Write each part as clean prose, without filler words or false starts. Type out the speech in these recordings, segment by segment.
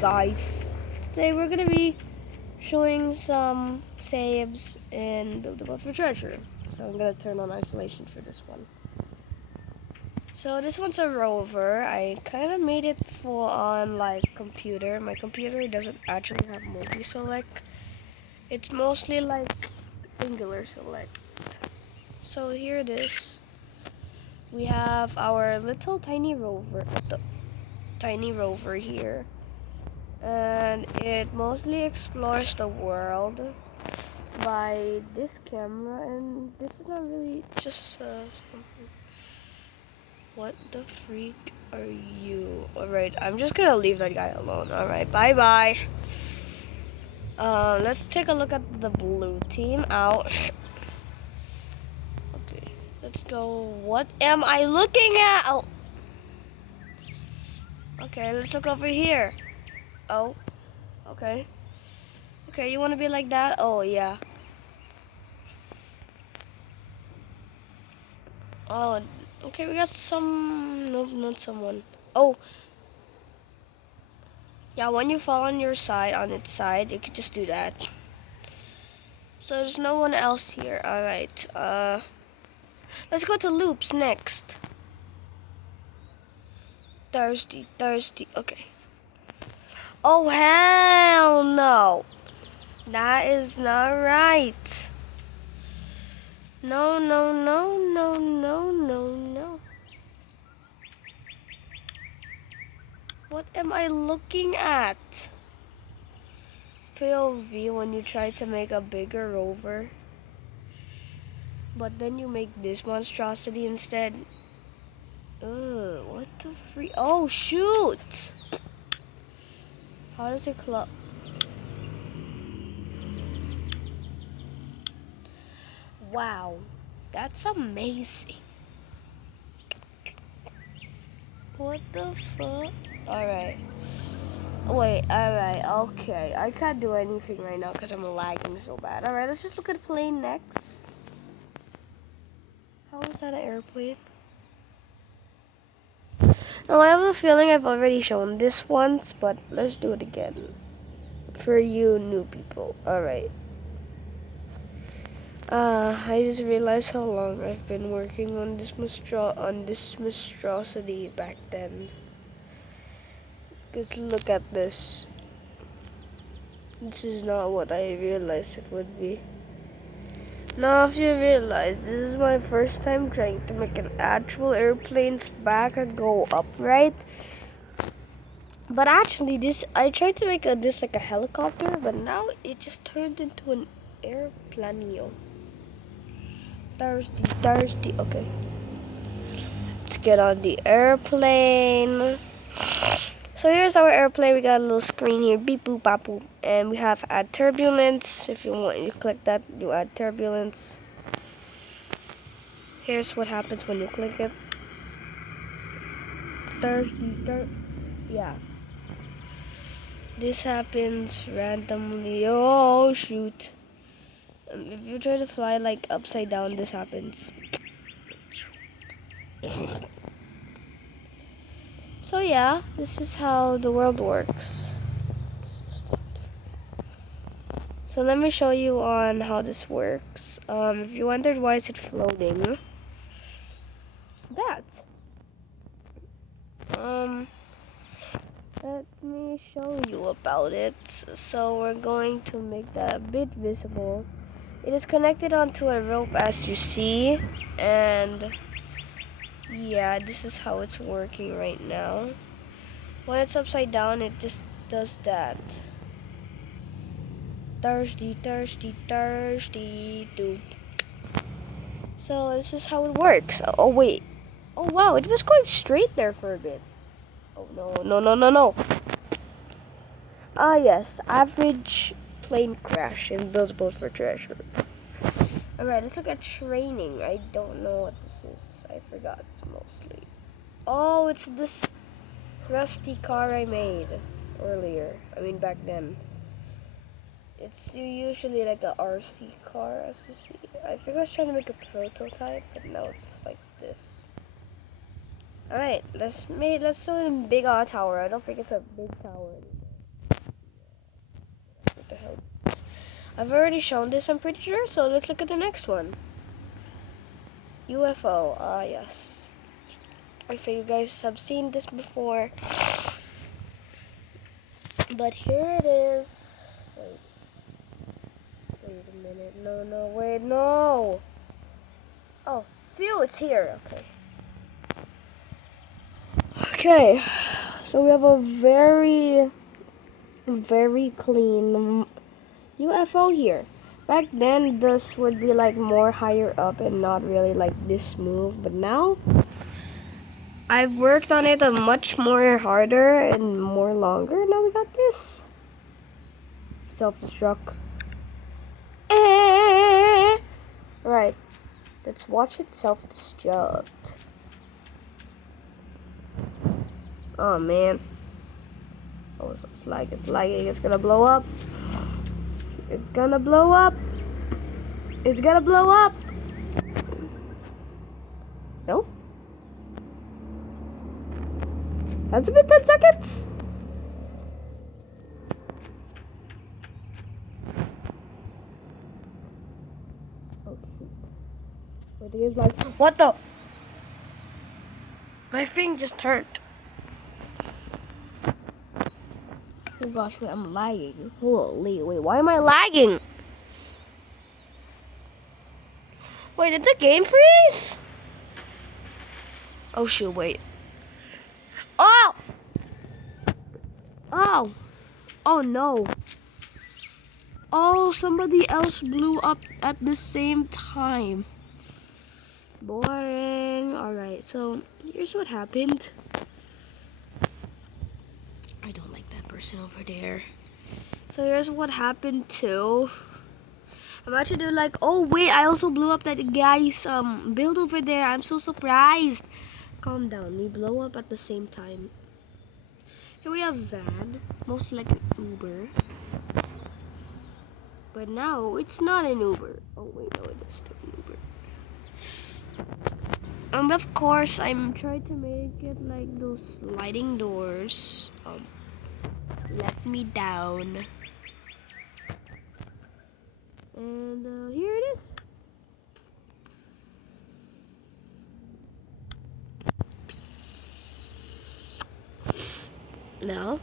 guys. Today we're gonna be showing some saves in Build a Boat for Treasure. So I'm gonna turn on isolation for this one. So this one's a rover. I kind of made it full on like computer. My computer doesn't actually have multi-select. It's mostly like singular select. So here it is. We have our little tiny rover here, and it mostly explores the world by this camera, and this is not really just something. What the freak are you? Alright, I'm just gonna leave that guy alone. Alright, bye bye. Let's take a look at the blue team. Ouch. Okay, let's go. What am I looking at? Oh. Okay, let's look over here. Oh, okay. Okay, you want to be like that? Oh, yeah. Oh, okay, we got some... Nope, not someone. Oh. Yeah, when you fall on your side, on its side, you could just do that. So there's no one else here. Alright, let's go to loops next. Thirsty. Okay. Oh, hell no. That is not right. No. What am I looking at? POV when you try to make a bigger rover, but then you make this monstrosity instead. Ugh, what the freak? Oh, shoot! How does it club? Wow, that's amazing. What the fuck? Alright. Wait, alright, okay. I can't do anything right now because I'm lagging so bad. Alright, let's just look at the plane next. How is that an airplane? No, I have a feeling I've already shown this once, but let's do it again. For you new people. Alright. I just realized how long I've been working on this monstrosity back then. Just look at this. This is not what I realized it would be. Now, if you realize, this is my first time trying to make an actual airplane's back go upright. But actually, I tried to make this like a helicopter, but now it just turned into an airplane. Thirsty. Okay. Let's get on the airplane. So here's our airplane. We got a little screen here, beep boop bop boop, and we have add turbulence. If you want, you click that, you add turbulence. Here's what happens when you click it. Yeah. This happens randomly. Oh shoot! If you try to fly like upside down, this happens. So yeah, this is how the world works. So let me show you on how this works. If you wondered why is it floating, that. Let me show you about it. So we're going to make that a bit visible. It is connected onto a rope as you see, and yeah, this is how it's working right now. When it's upside down, it just does that. Thirsty, do. So this is how it works. Oh wait. Oh wow, it was going straight there for a bit. Oh no. Ah yes, average plane crash in Build a Boat for Treasure. Alright, let's look at training. I don't know what this is. I forgot mostly. Oh, it's this rusty car I made earlier. I mean back then. It's usually like a RC car, as you see. I think I was trying to make a prototype, but now it's like this. Alright, let's do it in big tower. I don't think it's a big tower anymore. the hell? I've already shown this, I'm pretty sure, so let's look at the next one. UFO, yes. I think you guys have seen this before. But here it is. Wait a minute. No. Oh, phew, it's here. Okay, so we have a very, very clean UFO here. Back then, this would be like more higher up and not really like this smooth. But now, I've worked on it a much more harder and more longer. Now we got this. Self-destruct. Right. Let's watch it self-destruct. Oh man. Oh, it's lagging. It's gonna blow up. It's gonna blow up. It's gonna blow up. No? Has it been 10 seconds? Oh shoot. Wait, the game's like, what the? My thing just turned. Oh gosh, wait, I'm lagging. Holy, wait, why am I lagging? Wait, did the game freeze? Oh shoot, wait. Oh! Oh! Oh no. Oh, somebody else blew up at the same time. Boring. Alright, so here's what happened. I don't like that person over there. So here's what happened too. I'm actually like, oh wait, I also blew up that guy's build over there. I'm so surprised. Calm down, we blow up at the same time. Here we have van, most like an Uber. But now it's not an Uber. Oh wait, no, it is still an Uber. And of course, I'm trying to make it like those sliding doors. Let me down. And here it is. Now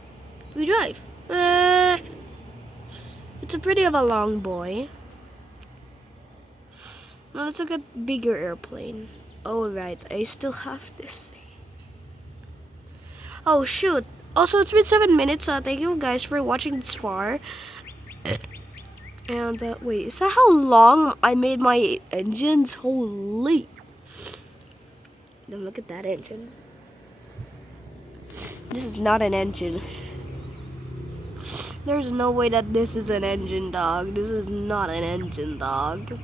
we drive. It's a pretty of a long boy. Now let's look at bigger airplane. Oh right, I still have this. Oh shoot. Also, it's been 7 minutes. Thank you guys for watching this far. And wait, is that how long I made my engines? Holy! Now look at that engine. This is not an engine. There's no way that this is an engine, dog. This is not an engine, dog.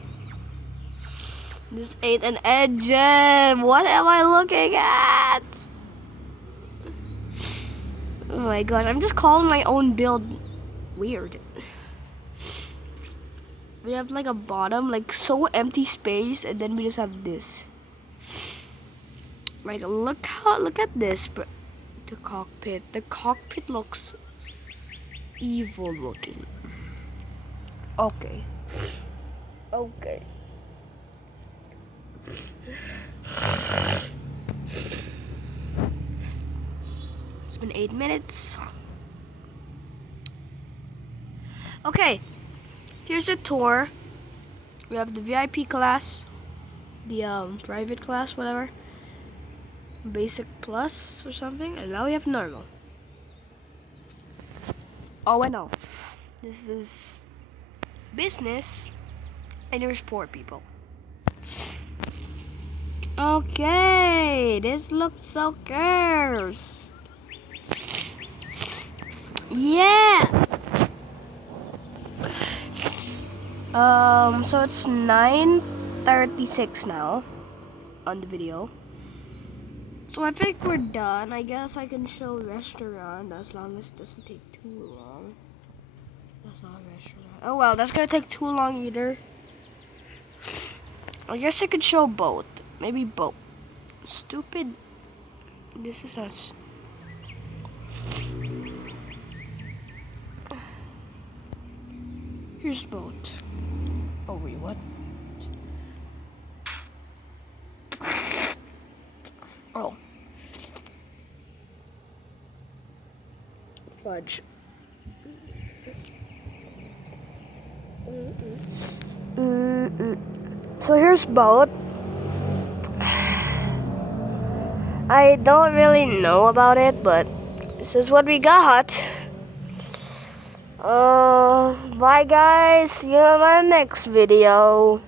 This ain't an engine. What am I looking at? Oh my god, I'm just calling my own build weird. We have like a bottom, like so empty space, and then we just have this. Like look at this, but the cockpit. The cockpit looks evil looking. Okay. It's been 8 minutes. Okay. Here's a tour. We have the VIP class, the private class, whatever, basic plus or something, and now we have normal. Oh, I know. This is business, and here's poor people. Okay, this looks so cursed. Yeah. So it's 9:36 now on the video. So I think we're done. I guess I can show restaurant as long as it doesn't take too long. That's not a restaurant. Oh well, that's gonna take too long either. I guess I could show both. Maybe both. Stupid. This is us. Here's boat. Oh wait, what? Oh. Fudge. So here's boat. I don't really know about it, but this is what we got. Bye guys. See you in my next video.